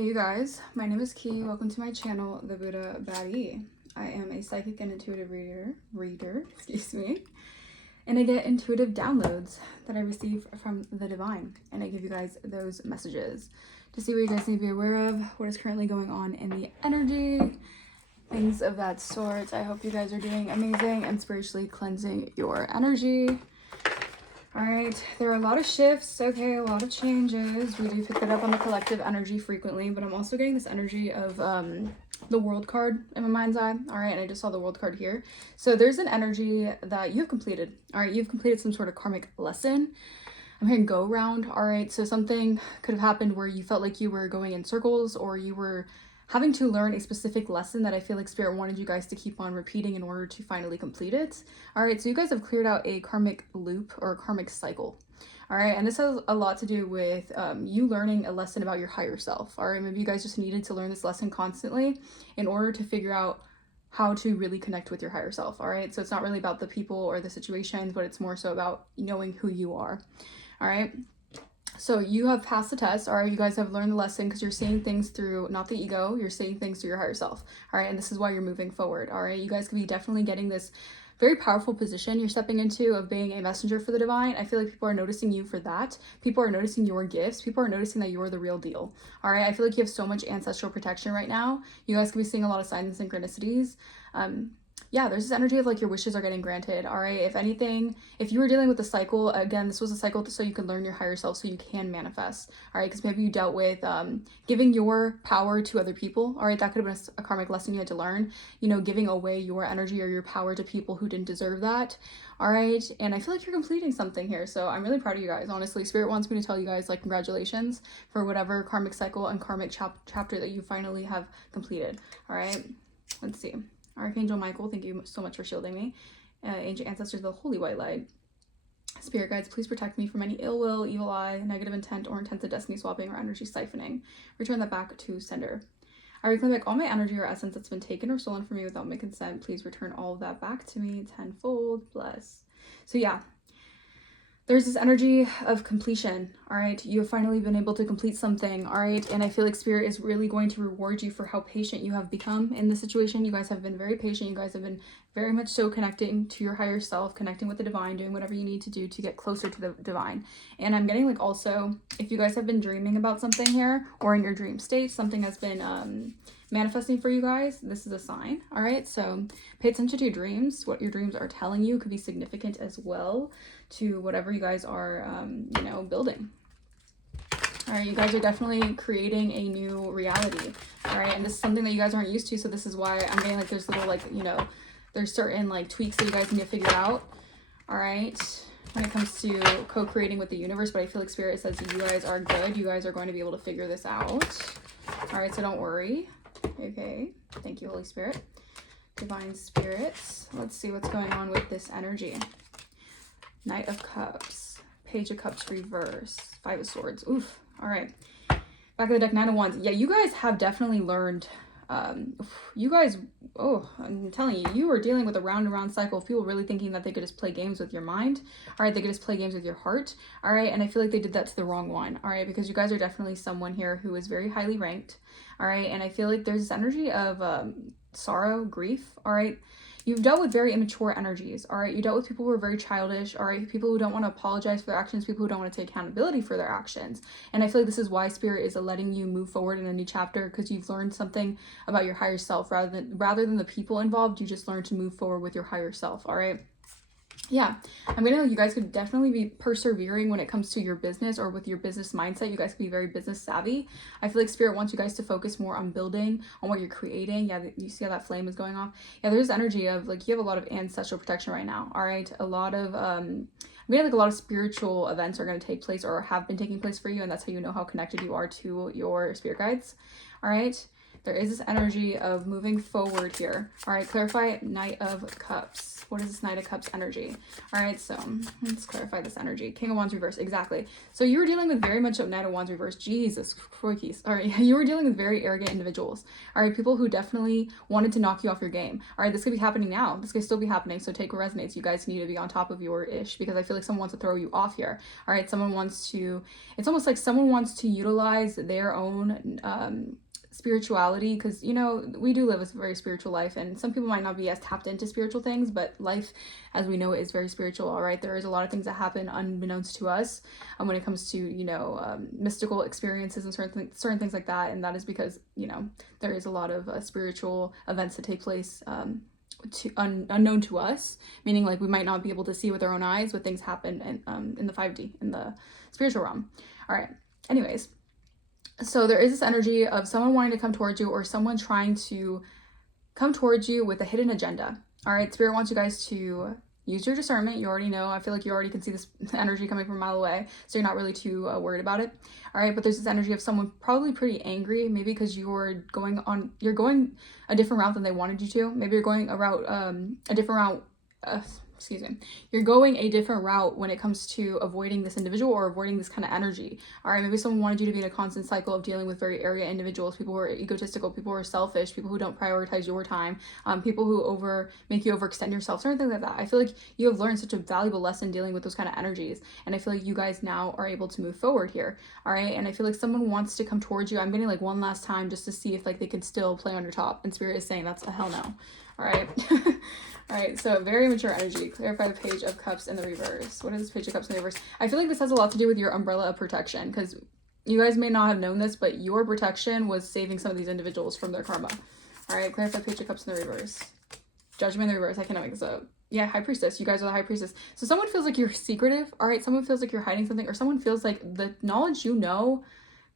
Hey you guys, my name is Key. Welcome to my channel, The Buddha Baddie. I am a psychic and intuitive reader, excuse me, and I get intuitive downloads that I receive from the divine, and I give you guys those messages to see what you guys need to be aware of, what is currently going on in the energy, things of that sort. I hope you guys are doing amazing and spiritually cleansing your energy. All right, there are a lot of shifts, okay, a lot of changes. We do pick that up on the collective energy frequently, but I'm also getting this energy of the world card in my mind's eye. All right, and I just saw the world card here. So there's an energy that you've completed. All right, you've completed some sort of karmic lesson. I'm hearing go round. All right, so something could have happened where you felt like you were going in circles, or you were having to learn a specific lesson that I feel like Spirit wanted you guys to keep on repeating in order to finally complete it. All right, so you guys have cleared out a karmic loop or a karmic cycle. All right, and this has a lot to do with you learning a lesson about your higher self. All right, maybe you guys just needed to learn this lesson constantly in order to figure out how to really connect with your higher self. All right, so it's not really about the people or the situations, but it's more so about knowing who you are. All right. So you have passed the test, all right? You guys have learned the lesson because you're seeing things through, not the ego, you're seeing things through your higher self, all right? And this is why you're moving forward, all right? You guys could be definitely getting this very powerful position you're stepping into of being a messenger for the divine. I feel like people are noticing you for that. People are noticing your gifts. People are noticing that you're the real deal, all right? I feel like you have so much ancestral protection right now. You guys could be seeing a lot of signs and synchronicities. Yeah, there's this energy of like your wishes are getting granted, all right? If anything, if you were dealing with a cycle, again, this was a cycle so you can learn your higher self so you can manifest, all right? Because maybe you dealt with giving your power to other people, all right? That could have been a karmic lesson you had to learn, you know, giving away your energy or your power to people who didn't deserve that, all right? And I feel like you're completing something here, so I'm really proud of you guys. Honestly, Spirit wants me to tell you guys, like, congratulations for whatever karmic cycle and karmic chapter that you finally have completed, all right? Let's see. Archangel Michael, thank you so much for shielding me. Ancient ancestors, the holy white light. Spirit guides, please protect me from any ill will, evil eye, negative intent, or intent of destiny swapping or energy siphoning. Return that back to sender. I reclaim back all my energy or essence that's been taken or stolen from me without my consent. Please return all of that back to me tenfold. Bless. So yeah, there's this energy of completion, all right? You have finally been able to complete something, all right? And I feel like Spirit is really going to reward you for how patient you have become in this situation. You guys have been very patient. You guys have been very much so connecting to your higher self, connecting with the divine, doing whatever you need to do to get closer to the divine. And I'm getting like also, if you guys have been dreaming about something here or in your dream state, something has been manifesting for you guys, this is a sign, all right? So pay attention to your dreams. What your dreams are telling you could be significant as well to whatever you guys are, you know, building. All right, you guys are definitely creating a new reality, all right? And this is something that you guys aren't used to, so this is why I'm getting like there's little like, you know, there's certain like tweaks that you guys need to figure out, all right? When it comes to co-creating with the universe, but I feel like Spirit says you guys are good. You guys are going to be able to figure this out. All right, so don't worry. Okay, thank you, Holy Spirit. Divine spirits. Let's see what's going on with this energy. Knight of Cups, Page of Cups reverse, Five of Swords. Oof. All right. Back of the deck, Nine of Wands. Yeah, you guys have definitely learned. You guys, oh, I'm telling you, you are dealing with a round and round cycle of people really thinking that they could just play games with your mind. All right, they could just play games with your heart. All right, and I feel like they did that to the wrong one. All right, because you guys are definitely someone here who is very highly ranked. All right, and I feel like there's this energy of sorrow, grief. All right. You've dealt with very immature energies, all right? You dealt with people who are very childish, all right? People who don't want to apologize for their actions, people who don't want to take accountability for their actions. And I feel like this is why Spirit is letting you move forward in a new chapter, because you've learned something about your higher self. Rather than the people involved, you just learned to move forward with your higher self, all right? Yeah, I'm gonna, you guys could definitely be persevering when it comes to your business or with your business mindset. You guys could be very business savvy. I feel like Spirit wants you guys to focus more on building, on what you're creating. Yeah, you see how that flame is going off? Yeah, there's energy of like, you have a lot of ancestral protection right now, all right? A lot of, like a lot of spiritual events are gonna take place or have been taking place for you, and that's how you know how connected you are to your spirit guides, all right? There is this energy of moving forward here. All right, clarify Knight of Cups. What is this Knight of Cups energy? All right, so let's clarify this energy. King of Wands reverse, exactly. So you were dealing with very much of Knight of Wands reverse. Jesus Christ. All right, you were dealing with very arrogant individuals. All right, people who definitely wanted to knock you off your game. All right, this could be happening now. This could still be happening, so take what resonates. You guys need to be on top of your ish, because I feel like someone wants to throw you off here. All right, someone wants to, it's almost like someone wants to utilize their own spirituality, because you know we do live a very spiritual life, and some people might not be as tapped into spiritual things, but life as we know it is very spiritual. All right, there is a lot of things that happen unbeknownst to us when it comes to, you know, mystical experiences and certain things like that, and that is because, you know, there is a lot of spiritual events that take place unknown to us, meaning like we might not be able to see with our own eyes, but things happen in the 5D, in the spiritual realm. All right, anyways, so there is this energy of someone wanting to come towards you, or someone trying to come towards you with a hidden agenda. All right, Spirit wants you guys to use your discernment. You already know. I feel like you already can see this energy coming from a mile away, so you're not really too worried about it. All right, but there's this energy of someone probably pretty angry, maybe because you're going a different route than they wanted you to. Maybe you're going a different route. You're going a different route when it comes to avoiding this individual or avoiding this kind of energy. All right, maybe someone wanted you to be in a constant cycle of dealing with very arrogant individuals, people who are egotistical, people who are selfish, people who don't prioritize your time, people who make you overextend yourself, certain things like that. I feel like you have learned such a valuable lesson dealing with those kind of energies, and I feel like you guys now are able to move forward here. All right, and I feel like someone wants to come towards you. I'm getting like one last time just to see if like they can still play on your top, and Spirit is saying that's a hell no. All right. All right, so very mature energy. Clarify the Page of Cups in the reverse. What is this Page of Cups in the reverse? I feel like this has a lot to do with your umbrella of protection, because you guys may not have known this, but your protection was saving some of these individuals from their karma. All right, clarify Page of Cups in the reverse. Judgment in the reverse. I cannot make this up. Yeah, High Priestess. You guys are the High Priestess. So someone feels like you're secretive. All right, someone feels like you're hiding something, or someone feels like the knowledge you know,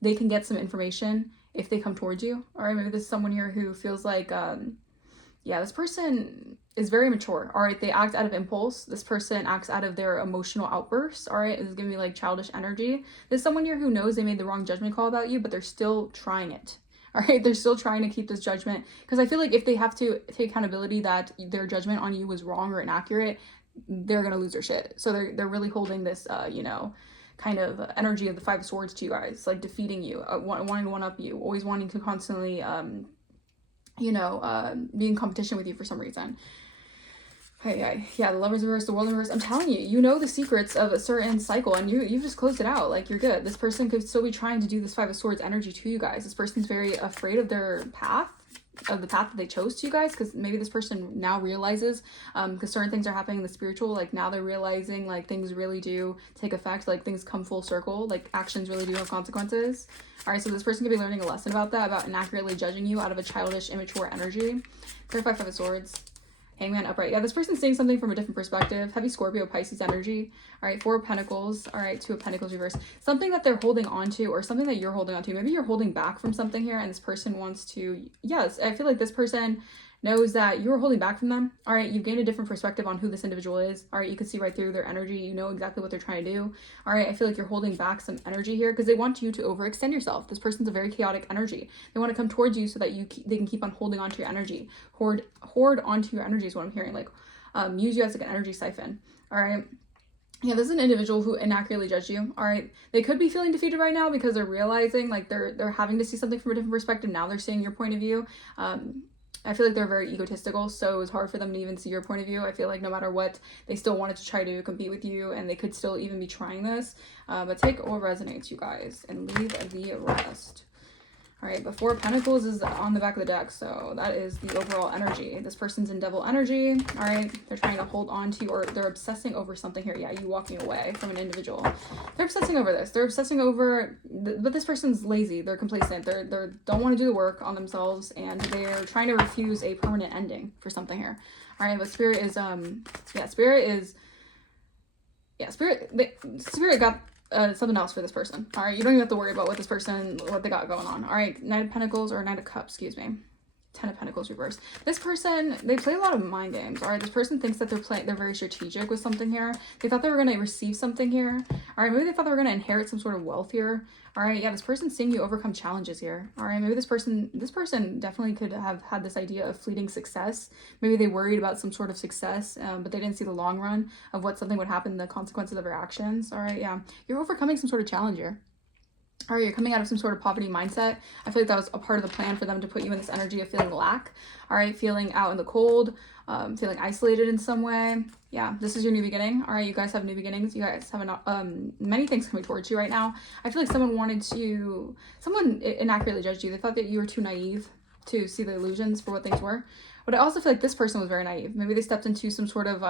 they can get some information if they come towards you. All right, maybe this is someone here who feels like, yeah, this person is very mature. All right, they act out of impulse. This person acts out of their emotional outbursts. All right, this is giving me like childish energy. There's someone here who knows they made the wrong judgment call about you, but they're still trying it. All right, they're still trying to keep this judgment, because I feel like if they have to take accountability that their judgment on you was wrong or inaccurate, they're gonna lose their shit. So they're really holding this, you know, kind of energy of the Five of Swords to you guys, like defeating you, wanting to one up you, always wanting to constantly, you know, be in competition with you for some reason. Okay, yeah, the Lovers reverse, the World reverse. I'm telling you, you know the secrets of a certain cycle, and you've just closed it out. Like, you're good. This person could still be trying to do this Five of Swords energy to you guys. This person's very afraid of their path, of the path that they chose to you guys, because maybe this person now realizes, because certain things are happening in the spiritual, like now they're realizing like things really do take effect, like things come full circle, like actions really do have consequences. All right, so this person could be learning a lesson about that, about inaccurately judging you out of a childish, immature energy. Clarify Five of Swords. Hangman upright. Yeah, this person's seeing something from a different perspective. Heavy Scorpio, Pisces energy. All right, Four of Pentacles. All right, Two of Pentacles reverse. Something that they're holding on to, or something that you're holding on to. Maybe you're holding back from something here, and this person wants to, yes, I feel like this person knows that you're holding back from them. All right, you've gained a different perspective on who this individual is. All right, you can see right through their energy. You know exactly what they're trying to do. All right, I feel like you're holding back some energy here because they want you to overextend yourself. This person's a very chaotic energy. They want to come towards you so that they can keep on holding onto your energy. Hoard onto your energy is what I'm hearing. Like, use you as like an energy siphon. All right. Yeah, this is an individual who inaccurately judged you. All right, they could be feeling defeated right now because they're realizing like they're having to see something from a different perspective. Now they're seeing your point of view. I feel like they're very egotistical, so it's hard for them to even see your point of view. I feel like no matter what, they still wanted to try to compete with you, and they could still even be trying this. But take what resonates, you guys, and leave the rest. All right, but Four of Pentacles is on the back of the deck, so that is the overall energy. This person's in devil energy. All right, they're trying to hold on to, or they're obsessing over something here. Yeah, you walking away from an individual. They're obsessing over this. They're obsessing over, but this person's lazy. They're complacent. They don't want to do the work on themselves, and they're trying to refuse a permanent ending for something here. All right, but Spirit is, Spirit got something else for this person. All right, you don't even have to worry about what they got going on. All right, Knight of Pentacles, or Knight of Cups, excuse me. Ten of Pentacles reversed. This person, they play a lot of mind games. All right, this person thinks that they're very strategic with something here. They thought they were going to receive something here. All right, maybe they thought they were going to inherit some sort of wealth here. All right, yeah, this person's seeing you overcome challenges here. All right, maybe this person definitely could have had this idea of fleeting success. Maybe they worried about some sort of success, but they didn't see the long run of what something would happen, the consequences of their actions. All right, yeah, you're overcoming some sort of challenge here. All right, you're coming out of some sort of poverty mindset. I feel like that was a part of the plan for them to put you in this energy of feeling lack. All right, feeling out in the cold, feeling isolated in some way. Yeah, this is your new beginning. All right, you guys have new beginnings. You guys have many things coming towards you right now. I feel like someone inaccurately judged you. They thought that you were too naive to see the illusions for what things were. But I also feel like this person was very naive. Maybe they stepped into some sort of,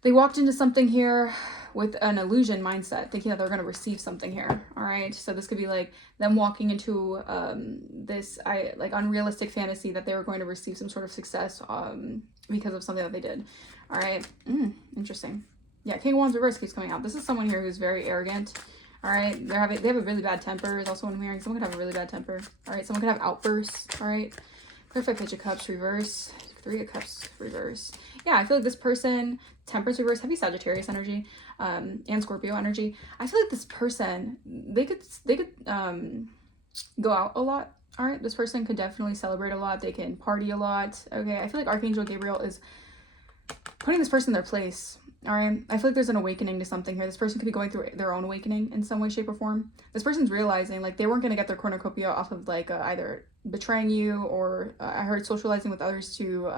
they walked into something here with an illusion mindset, thinking that they're going to receive something here. All right, so this could be like them walking into this unrealistic fantasy that they were going to receive some sort of success because of something that they did. All right, interesting. Yeah, King of Wands reverse keeps coming out. This is someone here who's very arrogant. All right, they have a really bad temper is also what I'm hearing. Someone could have a really bad temper. All right, someone could have outbursts. All right, clarify Page of Cups reverse, Three of Cups reverse. Yeah, I feel like this person, Temperance reverse, heavy Sagittarius energy, and Scorpio energy. I feel like this person, they could go out a lot. All right, this person could definitely celebrate a lot. They can party a lot. Okay, I feel like Archangel Gabriel is putting this person in their place. All right, I feel like there's an awakening to something here. This person could be going through their own awakening in some way, shape, or form. This person's realizing like they weren't going to get their cornucopia off of like either betraying you or I heard socializing with others to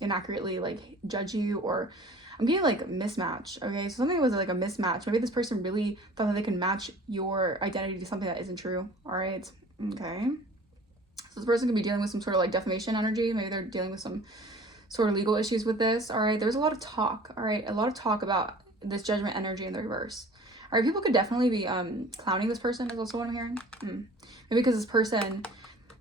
inaccurately like judge you, or I'm getting like mismatch. Okay, so something was like a mismatch. Maybe this person really thought that they can match your identity to something that isn't true. All right, okay. So this person could be dealing with some sort of like defamation energy. Maybe they're dealing with some sort of legal issues with this. All right, there's a lot of talk. All right, a lot of talk about this Judgment energy in the reverse. All right, people could definitely be clowning this person is also what I'm hearing. Maybe because this person,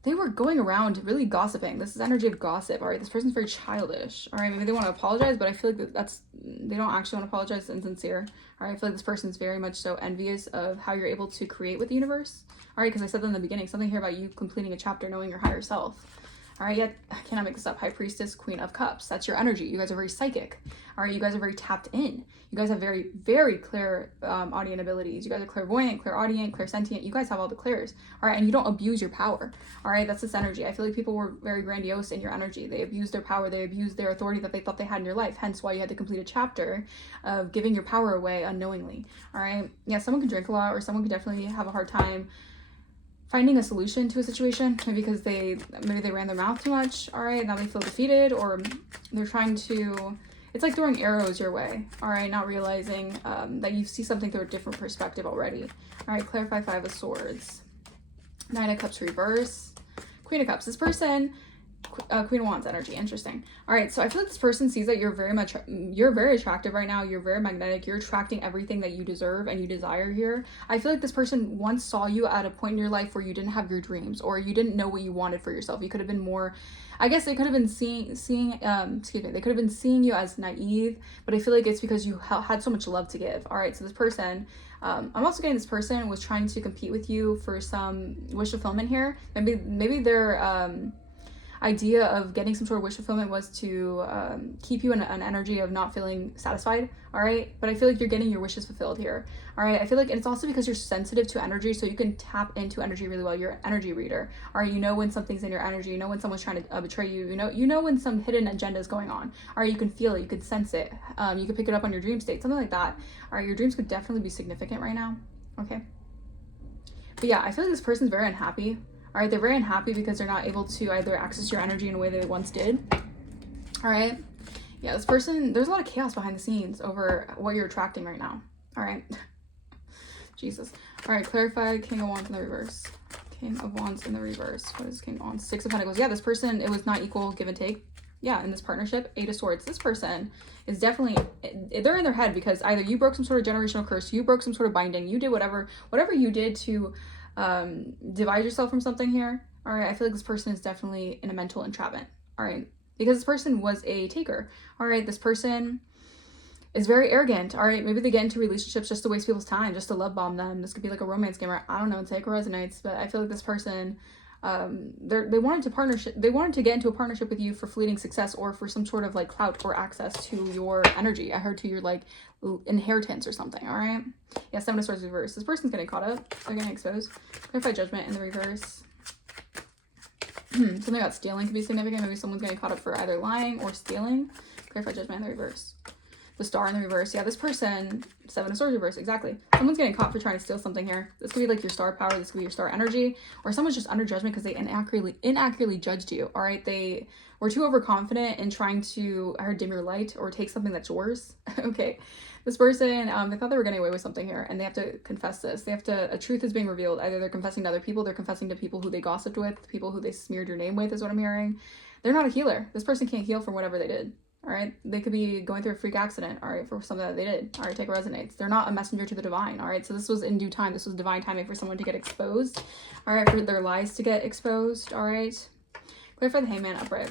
they were going around really gossiping. This is energy of gossip. All right, this person's very childish. All right, maybe they want to apologize, but I feel like they don't actually want to apologize. It's insincere. All right, I feel like this person's very much so envious of how you're able to create with the universe. All right, because I said that in the beginning, something here about you completing a chapter, knowing your higher self. All right, yet I cannot make this up. High Priestess, Queen of Cups. That's your energy. You guys are very psychic. All right, you guys are very tapped in. You guys have very, very clear audience abilities. You guys are clairvoyant, clairaudient, clairsentient. You guys have all the clairs. All right, and you don't abuse your power. All right, that's this energy. I feel like people were very grandiose in your energy. They abused their power. They abused their authority that they thought they had in your life. Hence why you had to complete a chapter of giving your power away unknowingly. All right, yeah, someone could drink a lot, or someone could definitely have a hard time finding a solution to a situation, maybe because they ran their mouth too much. All right, now they feel defeated, or they're trying to, it's like throwing arrows your way. All right, not realizing that you see something through a different perspective already. All right, clarify Five of Swords, Nine of Cups reverse, Queen of Cups. This person, Queen of Wands energy. Interesting. All right, so I feel like this person sees that you're very attractive right now. You're very magnetic. You're attracting everything that you deserve and you desire here. I feel like this person once saw you at a point in your life where you didn't have your dreams, or you didn't know what you wanted for yourself. You could have been more, I guess they could have been they could have been seeing you as naive, but I feel like it's because you had so much love to give. All right, so this person, I'm also getting this person was trying to compete with you for some wish fulfillment here. Maybe they're idea of getting some sort of wish fulfillment was to keep you in an energy of not feeling satisfied. All right, but I feel like you're getting your wishes fulfilled here. All right, I feel like it's also because you're sensitive to energy, so you can tap into energy really well. You're an energy reader. All right, you know when something's in your energy. You know when someone's trying to betray you. You know when some hidden agenda is going on. All right, you can feel it. You can sense it. You can pick it up on your dream state, something like that. All right, your dreams could definitely be significant right now. Okay, but yeah, I feel like this person's very unhappy. All right, they're very unhappy because they're not able to either access your energy in a way they once did. All right, yeah, this person, there's a lot of chaos behind the scenes over what you're attracting right now. All right, Jesus. All right, clarify King of Wands in the reverse. King of Wands in the reverse. What is King of Wands? Six of Pentacles. Yeah, this person, it was not equal give and take. Yeah, in this partnership. Eight of Swords. This person is definitely, they're in their head because either you broke some sort of generational curse, you broke some sort of binding, you did whatever you did to divide yourself from something here. All right, I feel like this person is definitely in a mental entrapment. All right, because this person was a taker. All right, this person is very arrogant. All right, maybe they get into relationships just to waste people's time, just to love bomb them. This could be like a romance game, or I don't know, take what resonates, but I feel like this person They wanted to get into a partnership with you for fleeting success or for some sort of like clout or access to your energy. I heard to your like inheritance or something. All right. Yeah. Seven of Swords reverse. This person's getting caught up. They're getting exposed. Clarify Judgment in the reverse. Something about stealing could be significant. Maybe someone's getting caught up for either lying or stealing. Clarify Judgment in the reverse. The Star in the reverse. Yeah, this person, Seven of Swords reverse, exactly. Someone's getting caught for trying to steal something here. This could be like your star power. This could be your star energy. Or someone's just under judgment because they inaccurately judged you. All right, they were too overconfident in trying to, I heard, dim your light or take something that's yours. Okay, this person, they thought they were getting away with something here, and they have to confess this. They have to, a truth is being revealed. Either they're confessing to other people, they're confessing to people who they gossiped with, people who they smeared your name with, is what I'm hearing. They're not a healer. This person can't heal from whatever they did. All right, they could be going through a freak accident, all right, for something that they did. All right, take resonates. They're not a messenger to the divine, all right? So this was in due time. This was divine timing for someone to get exposed, all right, for their lies to get exposed, all right? Clarify the Hangman upright.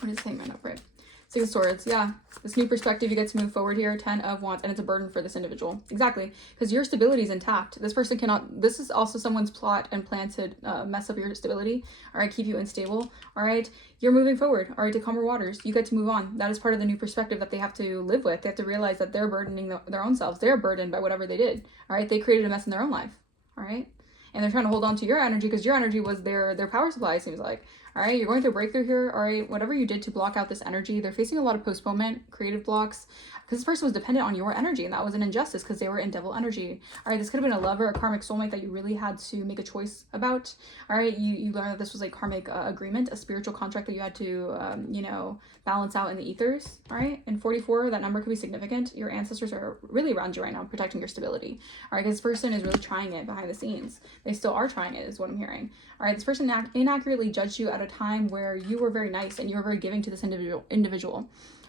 What is Hangman upright? Six of Swords, yeah. This new perspective, you get to move forward here. 10 of Wands, and it's a burden for this individual. Exactly, because your stability is intact. This person cannot, this is also someone's plot and plan to mess up your stability, all right, keep you unstable, all right? You're moving forward, all right, to calmer waters. You get to move on. That is part of the new perspective that they have to live with. They have to realize that they're burdening their own selves. They're burdened by whatever they did, all right? They created a mess in their own life, all right? And they're trying to hold on to your energy because your energy was their power supply, it seems like. All right, you're going through a breakthrough here. All right, whatever you did to block out this energy, they're facing a lot of postponement, creative blocks, because this person was dependent on your energy, and that was an injustice because they were in devil energy. All right, this could have been a lover, a karmic soulmate that you really had to make a choice about. All right, you learned that this was a karmic agreement, a spiritual contract that you had to, you know, balance out in the ethers. All right, in 44, that number could be significant. Your ancestors are really around you right now, protecting your stability. All right, because this person is really trying it behind the scenes. They still are trying it, is what I'm hearing. All right, this person inaccurately judged you at a time where you were very nice and you were very giving to this individual.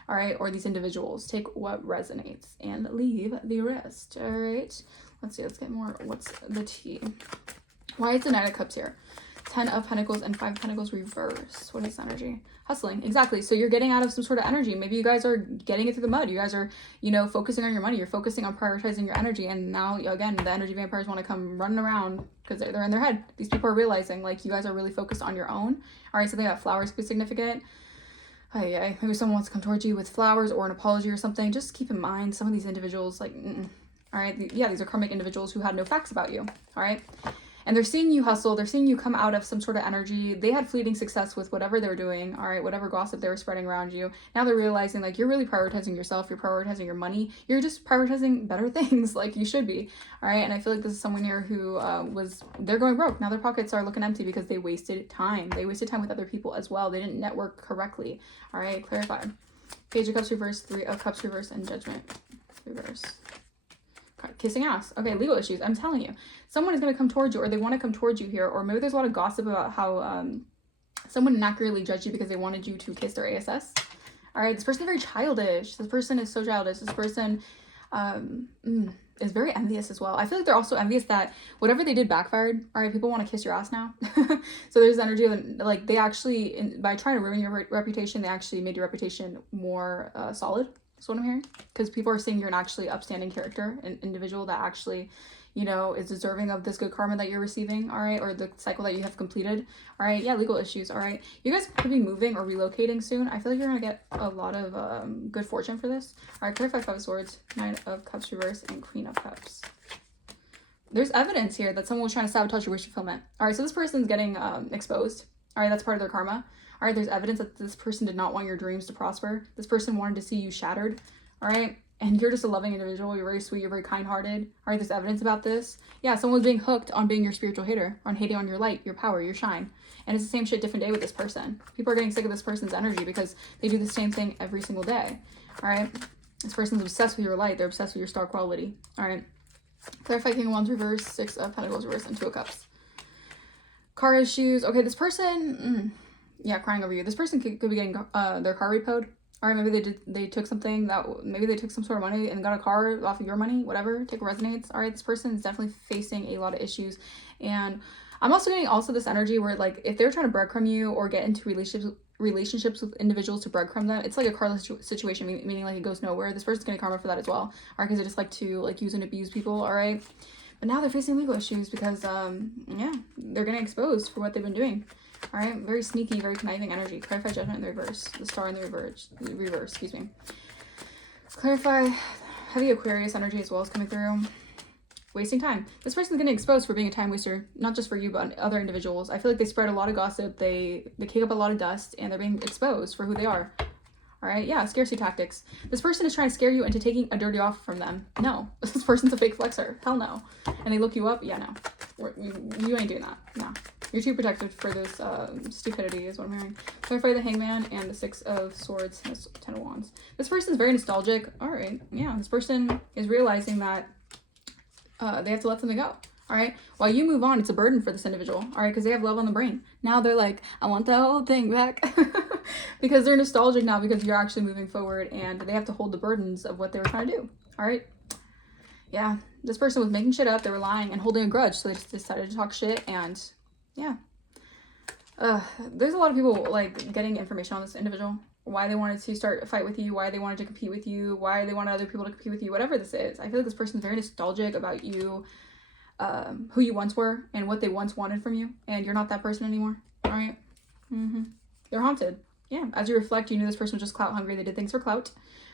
All right, or these individuals. Take what resonates and leave the rest. All right, let's see, let's get more. What's the tea? Why is the Knight of Cups here? 10 of Pentacles and 5 of Pentacles reverse. What is energy? Hustling. Exactly. So you're getting out of some sort of energy. Maybe you guys are getting it through the mud. You guys are, you know, focusing on your money. You're focusing on prioritizing your energy. And now, again, the energy vampires want to come running around because they're in their head. These people are realizing, like, you guys are really focused on your own. All right, something about flowers could be significant. Maybe someone wants to come towards you with flowers or an apology or something. Just keep in mind, some of these individuals, like, all right, yeah, these are karmic individuals who had no facts about you. All right. And they're seeing you hustle. They're seeing you come out of some sort of energy. They had fleeting success with whatever they're doing. All right, whatever gossip they were spreading around you. Now they're realizing, like, you're really prioritizing yourself. You're prioritizing your money. You're just prioritizing better things, like you should be. All right, and I feel like this is someone here who they're going broke. Now their pockets are looking empty because they wasted time. They wasted time with other people as well. They didn't network correctly. All right, clarify. Page of Cups reverse, 3 of Cups reverse, and Judgment reverse. Kissing ass. Okay, legal issues. I'm telling you, someone is going to come towards you, or they want to come towards you here, or maybe there's a lot of gossip about how someone inaccurately judged you because they wanted you to kiss their ASS. All right, this person is very childish. This person is so childish. This person is very envious as well. I feel like they're also envious that whatever they did backfired. All right, people want to kiss your ass now. So there's energy of, like, they actually, by trying to ruin your reputation, they actually made your reputation more solid. That's what I'm hearing, because people are seeing you're an actually upstanding character, an individual that actually, you know, is deserving of this good karma that you're receiving, all right, or the cycle that you have completed, all right. Yeah, legal issues, all right. You guys could be moving or relocating soon. I feel like you're gonna get a lot of good fortune for this. All right, clarify 5 of Swords, 9 of Cups reverse, and Queen of Cups. There's evidence here that someone was trying to sabotage your wish fulfillment. All right, so this person's getting exposed. All right, that's part of their karma. All right, there's evidence that this person did not want your dreams to prosper. This person wanted to see you shattered. All right, and you're just a loving individual. You're very sweet. You're very kind-hearted. All right, there's evidence about this. Yeah, someone was being hooked on being your spiritual hater, on hating on your light, your power, your shine. And it's the same shit, different day with this person. People are getting sick of this person's energy because they do the same thing every single day. All right, this person's obsessed with your light. They're obsessed with your star quality. All right, clarify King of Wands reverse, 6 of Pentacles reverse, and 2 of Cups. Car issues. Okay, this person... yeah, crying over you. This person could be getting their car repoed. Or maybe they took something that, maybe they took some sort of money and got a car off of your money, whatever. Take resonates. All right, this person is definitely facing a lot of issues. And I'm also getting this energy where, like, if they're trying to breadcrumb you or get into relationships with individuals to breadcrumb them, it's like a carless situation, meaning like it goes nowhere. This person's getting karma for that as well. All right, because they just like to, like, use and abuse people. All right. But now they're facing legal issues because, yeah, they're getting exposed for what they've been doing. All right, very sneaky, very conniving energy. Clarify judgment in the reverse. The star in the reverse, excuse me. Clarify heavy Aquarius energy as well as coming through. Wasting time. This person's getting exposed for being a time waster, not just for you, but other individuals. I feel like they spread a lot of gossip. They kick up a lot of dust, and they're being exposed for who they are. All right, yeah, scarcity tactics. This person is trying to scare you into taking a dirty offer from them. No, this person's a fake flexer. Hell no. And they look you up. Yeah, no. You ain't doing that. No. You're too protected for this stupidity is what I'm hearing. Clarify the Hangman and the Six of Swords and the Ten of Wands. This person's very nostalgic. All right, yeah, this person is realizing that they have to let something go. All right, while you move on, it's a burden for this individual. All right, because they have love on the brain. Now they're like, I want the whole thing back. Because they're nostalgic now because you're actually moving forward and they have to hold the burdens of what they were trying to do. All right, yeah, this person was making shit up. They were lying and holding a grudge, so they just decided to talk shit. And yeah, there's a lot of people like getting information on this individual, why they wanted to start a fight with you, why they wanted to compete with you, why they wanted other people to compete with you, whatever this is. I feel like this person's very nostalgic about you, who you once were and what they once wanted from you, and you're not that person anymore. All right, they're haunted. Yeah, as you reflect, you knew this person was just clout hungry. They did things for clout.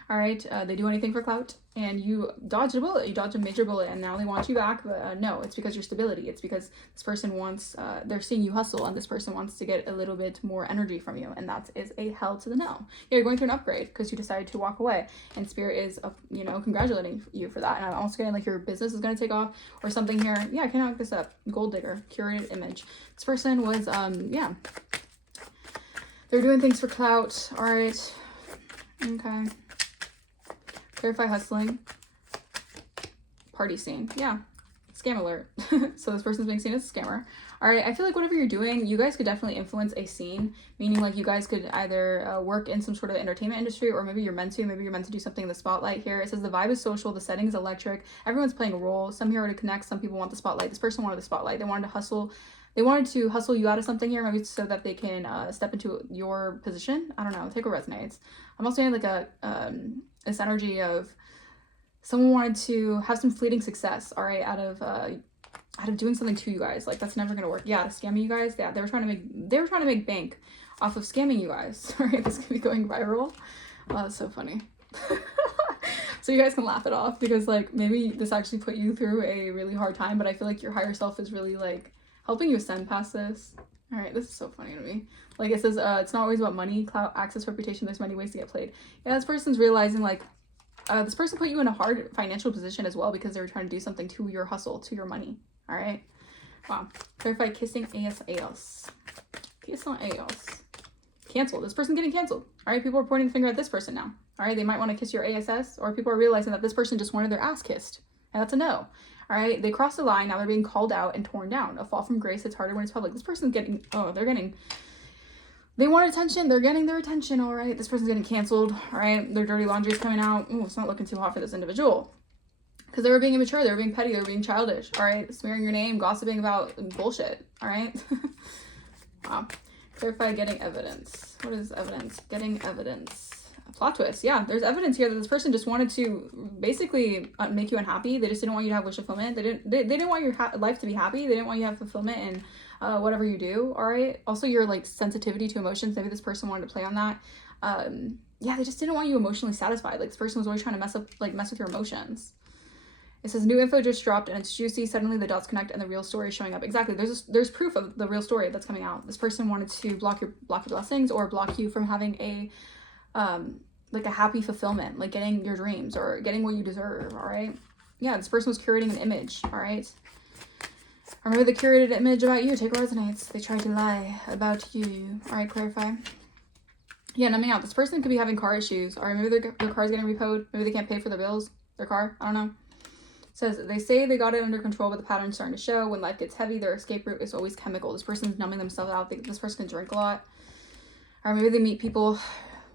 All right, they do anything for clout, and you dodged a bullet. You dodged a major bullet, and now they want you back. But no, it's because your stability. It's because this person wants, they're seeing you hustle, and this person wants to get a little bit more energy from you, and that is a hell to the no. Yeah, you're going through an upgrade because you decided to walk away, and Spirit is, you know, congratulating you for that. And I'm also getting like your business is going to take off or something here. Yeah, I cannot look this up. Gold digger, curated image. This person was, yeah, they're doing things for clout. All right, okay. Clarify hustling. Party scene. Yeah. Scam alert. So this person's being seen as a scammer. All right. I feel like whatever you're doing, you guys could definitely influence a scene. Meaning like you guys could either work in some sort of entertainment industry, or maybe you're meant to. Maybe you're meant to do something in the spotlight here. It says the vibe is social. The setting is electric. Everyone's playing a role. Some here are to connect. Some people want the spotlight. This person wanted the spotlight. They wanted to hustle. They wanted to hustle you out of something here, maybe so that they can step into your position. I don't know. Take what resonates. I'm also getting like this energy of someone wanted to have some fleeting success, all right, out of doing something to you guys. Like that's never gonna work. Yeah, to scam you guys. Yeah, they were trying to make bank off of scamming you guys. All right, this could be going viral. Oh, that's so funny. So you guys can laugh it off because like maybe this actually put you through a really hard time, but I feel like your higher self is really like helping you ascend past this. All right, this is so funny to me. Like it says, it's not always about money, clout, access, reputation. There's many ways to get played. Yeah, this person's realizing like, this person put you in a hard financial position as well because they were trying to do something to your hustle, to your money. All right. Wow. Clarify kissing AS. Kissing AS. Canceled. This person getting canceled. All right. People are pointing the finger at this person now. All right. They might want to kiss your ASS, or people are realizing that this person just wanted their ass kissed. And that's a no. All right, they crossed the line. Now they're being called out and torn down. A fall from grace. It's harder when it's public. This person's getting, they want attention. They're getting their attention. All right, this person's getting canceled. All right, their dirty laundry is coming out. Ooh, it's not looking too hot for this individual because they were being immature. They were being petty. They were being childish. All right, smearing your name, gossiping about bullshit. All right. Wow. Clarify getting evidence. What is evidence? Getting evidence. Plot twist. Yeah, there's evidence here that this person just wanted to basically make you unhappy. They just didn't want you to have wish fulfillment. They didn't want your life to be happy. They didn't want you to have fulfillment in whatever you do. All right. Also, your like sensitivity to emotions. Maybe this person wanted to play on that. Yeah, they just didn't want you emotionally satisfied. Like this person was always trying to mess with your emotions. It says new info just dropped and it's juicy. Suddenly the dots connect and the real story is showing up. Exactly. There's proof of the real story that's coming out. This person wanted to block your blessings or block you from having a like a happy fulfillment, like getting your dreams or getting what you deserve. All right. Yeah, this person was curating an image. All right. Remember the curated image about you. Take what resonates. They tried to lie about you. All right, clarify. Yeah, numbing out. This person could be having car issues. All right, maybe their car's getting repoed. Maybe they can't pay for their bills, their car. I don't know. It says they say they got it under control, but the pattern's starting to show. When life gets heavy, their escape route is always chemical. This person's numbing themselves out. This person can drink a lot. Or maybe they meet people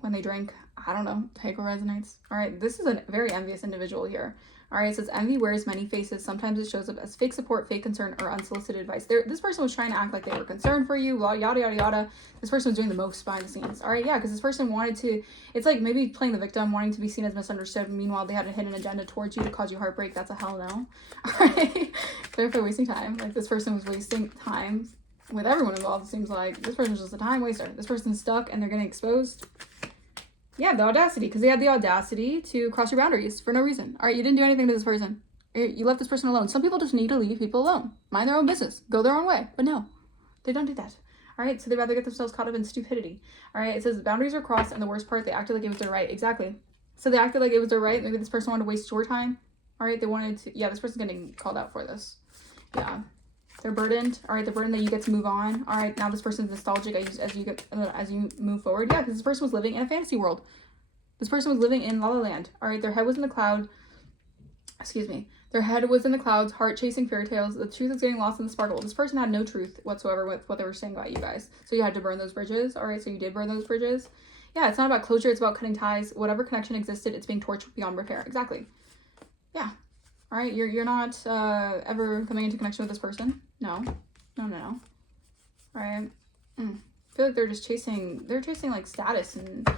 when they drink. I don't know. Take what resonates. All right. This is a very envious individual here. All right, it says envy wears many faces. Sometimes it shows up as fake support, fake concern, or unsolicited advice. This person was trying to act like they were concerned for you, yada, yada, yada. This person was doing the most behind the scenes. All right, yeah, because this person wanted to, it's like maybe playing the victim, wanting to be seen as misunderstood. Meanwhile, they had a hidden agenda towards you to cause you heartbreak. That's a hell no. All right, therefore wasting time. Like this person was wasting time with everyone involved. It seems like this person's just a time waster. This person's stuck and they're getting exposed. Yeah, the audacity, because they had the audacity to cross your boundaries for no reason. All right, you didn't do anything to this person. You left this person alone. Some people just need to leave people alone. Mind their own business. Go their own way. But no, they don't do that. All right, so they'd rather get themselves caught up in stupidity. All right, it says boundaries were crossed, and the worst part, they acted like it was their right. Exactly. So they acted like it was their right. Maybe this person wanted to waste your time. All right, they wanted to, yeah, this person's getting called out for this. Yeah. They're burdened. All right, they're burdened that you get to move on. All right, now this person's nostalgic as you move forward. Yeah, because this person was living in a fantasy world. This person was living in La La Land. All right, their head was in the cloud. Excuse me. Their head was in the clouds, heart chasing fairy tales. The truth is getting lost in the sparkle. This person had no truth whatsoever with what they were saying about you guys. So you had to burn those bridges. All right, so you did burn those bridges. Yeah, it's not about closure. It's about cutting ties. Whatever connection existed, it's being torched beyond repair. Exactly. Yeah. All right, you're not ever coming into connection with this person. No. All right. I feel like they're chasing like status and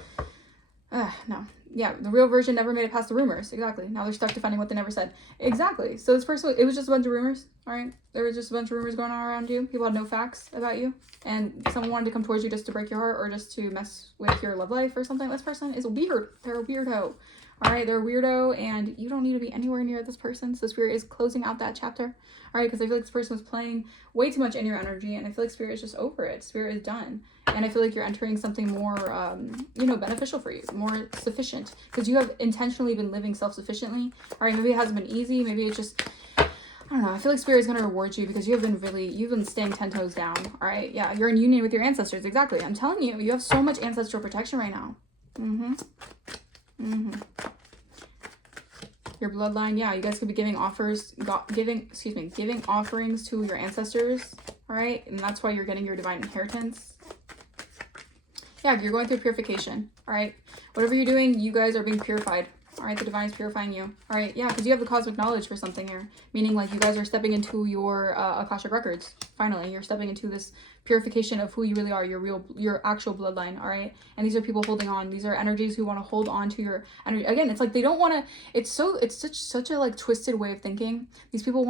no. Yeah, the real version never made it past the rumors. Exactly. Now they're stuck defending what they never said. Exactly. So this person, it was just a bunch of rumors. All right. There was just a bunch of rumors going on around you. People had no facts about you. And someone wanted to come towards you just to break your heart or just to mess with your love life or something. This person is weird. They're a weirdo. All right. They're a weirdo and you don't need to be anywhere near this person. So Spirit is closing out that chapter. All right. Because I feel like this person was playing way too much in your energy. And I feel like Spirit is just over it. Spirit is done. And I feel like you're entering something more, beneficial for you, more sufficient. Because you have intentionally been living self-sufficiently. All right, maybe it hasn't been easy. Maybe it's just, I don't know. I feel like Spirit is going to reward you because you've been staying 10 toes down. All right, yeah, you're in union with your ancestors. Exactly. I'm telling you, you have so much ancestral protection right now. Your bloodline, yeah, you guys could be giving giving offerings to your ancestors. All right, and that's why you're getting your divine inheritance. Yeah, you're going through purification. All right, whatever you're doing, you guys are being purified. All right, the divine is purifying you. All right, yeah, because you have the cosmic knowledge for something here, meaning like you guys are stepping into your Akashic records. Finally, you're stepping into this purification of who you really are, your actual bloodline. All right, and these are people holding on. These are energies who want to hold on to your energy. Again, it's like they don't want to. It's such a like twisted way of thinking. These people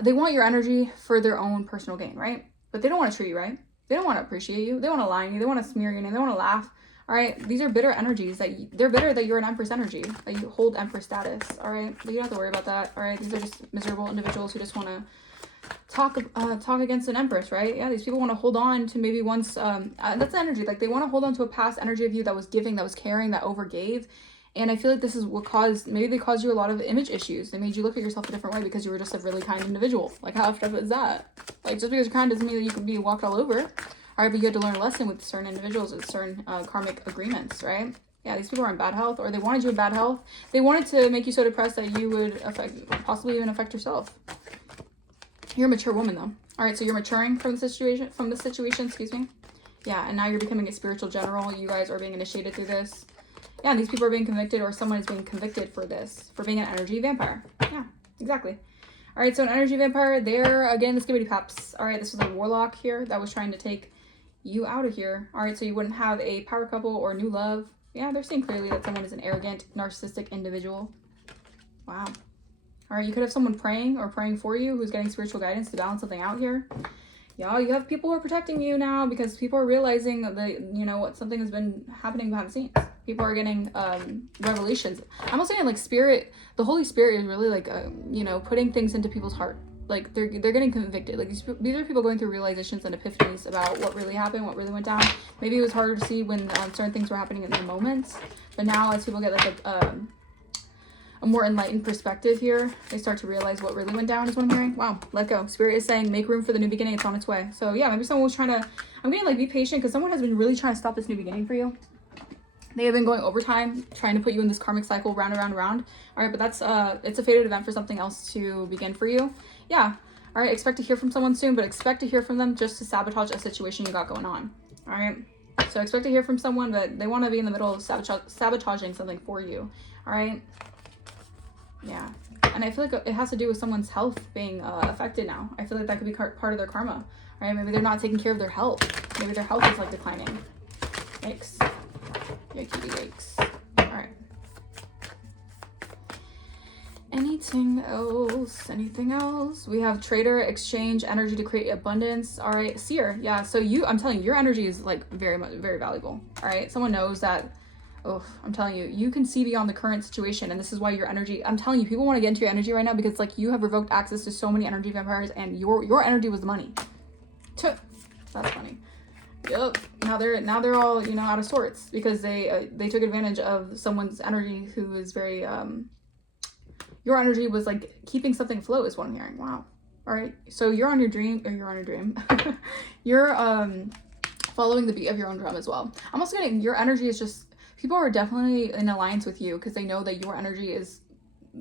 they want your energy for their own personal gain, right? But they don't want to treat you right. They don't want to appreciate you. They want to lie on you. They want to smear your name. They want to laugh. All right. These are bitter energies they're bitter that you're an Empress energy, that you hold Empress status. All right. But you don't have to worry about that. All right. These are just miserable individuals who just want to talk against an Empress, right? Yeah. These people want to hold on to maybe once, that's the energy. Like they want to hold on to a past energy of you that was giving, that was caring, that overgave. And I feel like this is what maybe they caused you a lot of image issues. They made you look at yourself a different way because you were just a really kind individual. Like how effed up is that? Like just because you're kind doesn't mean that you can be walked all over. All right, but you had to learn a lesson with certain individuals, with certain karmic agreements, right? Yeah, these people are in bad health, or they wanted you in bad health. They wanted to make you so depressed that you would possibly even affect yourself. You're a mature woman though. All right, so you're maturing from the situation, excuse me. Yeah, and now you're becoming a spiritual general. You guys are being initiated through this. Yeah, and these people are being convicted, or someone is being convicted for this, for being an energy vampire. Yeah, exactly. All right, so an energy vampire, they're, again, the skibbity paps. All right, this was a warlock here that was trying to take you out of here. All right, so you wouldn't have a power couple or new love. Yeah, they're seeing clearly that someone is an arrogant, narcissistic individual. Wow. All right, you could have someone praying or praying for you who's getting spiritual guidance to balance something out here. Y'all, you have people who are protecting you now because people are realizing that, what something has been happening behind the scenes. People are getting revelations. I'm not saying like spirit, the Holy Spirit is really like, putting things into people's heart. Like they're getting convicted. Like these are people going through realizations and epiphanies about what really happened, what really went down. Maybe it was harder to see when certain things were happening in the moments. But now as people get like a more enlightened perspective here, they start to realize what really went down is what I'm hearing. Wow, let go. Spirit is saying make room for the new beginning. It's on its way. So yeah, maybe someone was trying to, I'm getting like be patient because someone has been really trying to stop this new beginning for you. They have been going overtime trying to put you in this karmic cycle round and round and round. All right, but that's it's a fated event for something else to begin for you. Yeah. All right, expect to hear from someone soon, but expect to hear from them just to sabotage a situation you got going on. All right. So expect to hear from someone, but they want to be in the middle of sabotaging something for you. All right. Yeah. And I feel like it has to do with someone's health being affected now. I feel like that could be part of their karma, right? Maybe they're not taking care of their health. Maybe their health is like declining. Yikes. Yikes. All right. Anything else? We have trader, exchange energy to create abundance. All right. Seer. Yeah. So I'm telling you, your energy is like very valuable. All right. Someone knows that. Oh, I'm telling you, you can see beyond the current situation, and this is why your energy, I'm telling you, people want to get into your energy right now because like you have revoked access to so many energy vampires, and your energy was the money. That's funny. Yep. Now they're all, you know, out of sorts because they took advantage of someone's energy who is very your energy was like keeping something afloat is what I'm hearing. Wow. All right. So you're on your dream. You're following the beat of your own drum as well. I'm also getting your energy is just, people are definitely in alliance with you because they know that your energy is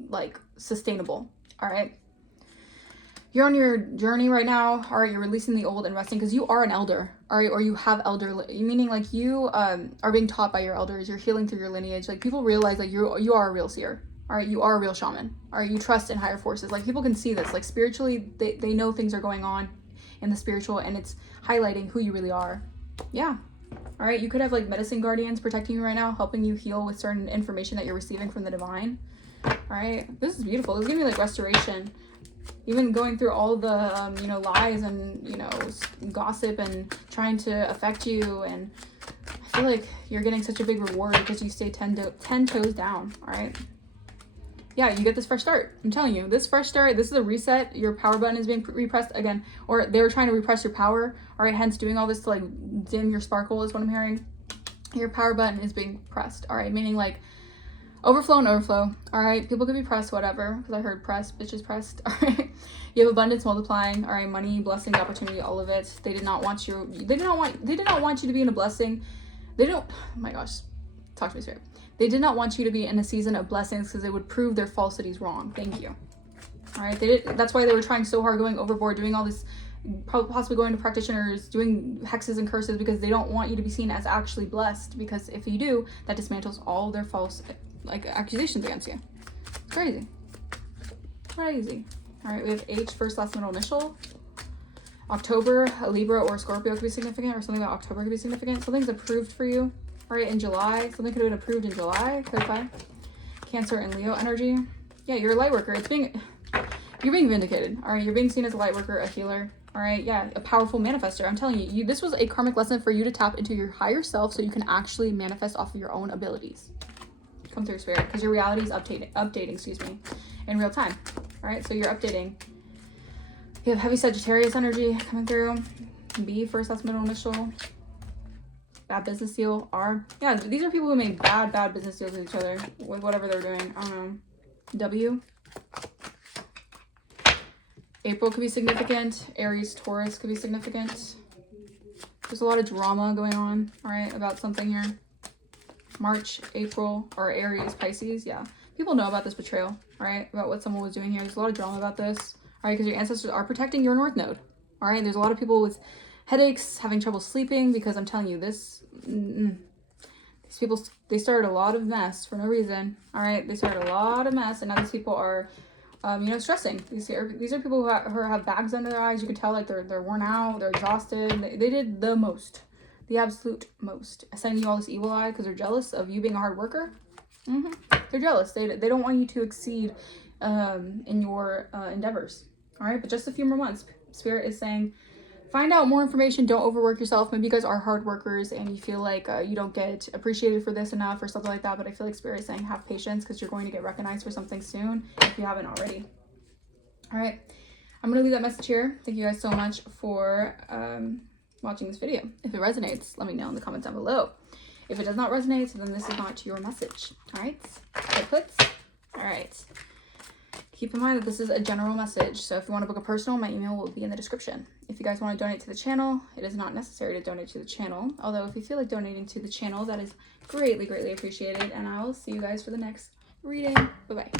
like sustainable. All right. You're on your journey right now. All right. You're releasing the old and resting because you are an elder. All right. Or you have meaning like you are being taught by your elders. You're healing through your lineage. Like people realize like you are a real seer. All right. You are a real shaman. All right. You trust in higher forces. Like people can see this, like spiritually, they know things are going on in the spiritual and it's highlighting who you really are. Yeah. All right, you could have like medicine guardians protecting you right now, helping you heal with certain information that you're receiving from the divine. All right, this is beautiful. This is giving me like restoration. Even going through all the, you know, lies and, you know, gossip and trying to affect you. And I feel like you're getting such a big reward because you stay 10 toes down. All right. Yeah, you get this fresh start. I'm telling you, this fresh start, this is a reset. Your power button is being repressed again, or they were trying to repress your power. All right, hence doing all this to like dim your sparkle is what I'm hearing. Your power button is being pressed. All right, meaning like overflow and overflow. All right, people could be pressed, whatever, because I heard press, bitches pressed. All right, you have abundance multiplying. All right, money, blessings, opportunity, all of it. They did not want you. They did not want you to be in a blessing. Oh my gosh, talk to me straight. They did not want you to be in a season of blessings because it would prove their falsities wrong. Thank you. All right. That's why they were trying so hard, going overboard, doing all this, possibly going to practitioners, doing hexes and curses because they don't want you to be seen as actually blessed. Because if you do, that dismantles all their false like accusations against you. It's crazy. Crazy. All right. We have H, first, last, middle, initial. October, a Libra or Scorpio could be significant, or something about October could be significant. Something's approved for you. All right, in July, something could have been approved in July. Clarify. Cancer and Leo energy. Yeah, you're a light worker. You're being vindicated. All right, you're being seen as a light worker, a healer. All right, yeah, a powerful manifester. I'm telling you, this was a karmic lesson for you to tap into your higher self so you can actually manifest off of your own abilities. Come through, Spirit, because your reality is updating, in real time. All right, so you're updating. You have heavy Sagittarius energy coming through. B, first, last, middle, initial. Bad business deal. R. Yeah, these are people who made bad business deals with each other with whatever they're doing. I don't know. W. April could be significant. Aries, Taurus could be significant. There's a lot of drama going on, all right, about something here. March, April, or Aries, Pisces. Yeah, people know about this betrayal, all right, about what someone was doing here. There's a lot of drama about this, all right, because your ancestors are protecting your North Node, all right. There's a lot of people with headaches, having trouble sleeping, because I'm telling you, these people, they started a lot of mess for no reason. All right, they started a lot of mess, and now these people are, you know, stressing. These are people who have bags under their eyes. You can tell like they're worn out, they're exhausted. They did the most, the absolute most. Sending you all this evil eye because they're jealous of you being a hard worker. They're jealous. They don't want you to exceed in your endeavors. All right, but just a few more months. Spirit is saying, find out more information. Don't overwork yourself. Maybe you guys are hard workers and you feel like you don't get appreciated for this enough or something like that. But I feel like Spirit is saying have patience because you're going to get recognized for something soon if you haven't already. All right. I'm going to leave that message here. Thank you guys so much for watching this video. If it resonates, let me know in the comments down below. If it does not resonate, then this is not your message. All right. Good puts. All right. Keep in mind that this is a general message, so if you want to book a personal, my email will be in the description. If you guys want to donate to the channel, it is not necessary to donate to the channel, although if you feel like donating to the channel, that is greatly, greatly appreciated, and I will see you guys for the next reading. Bye-bye.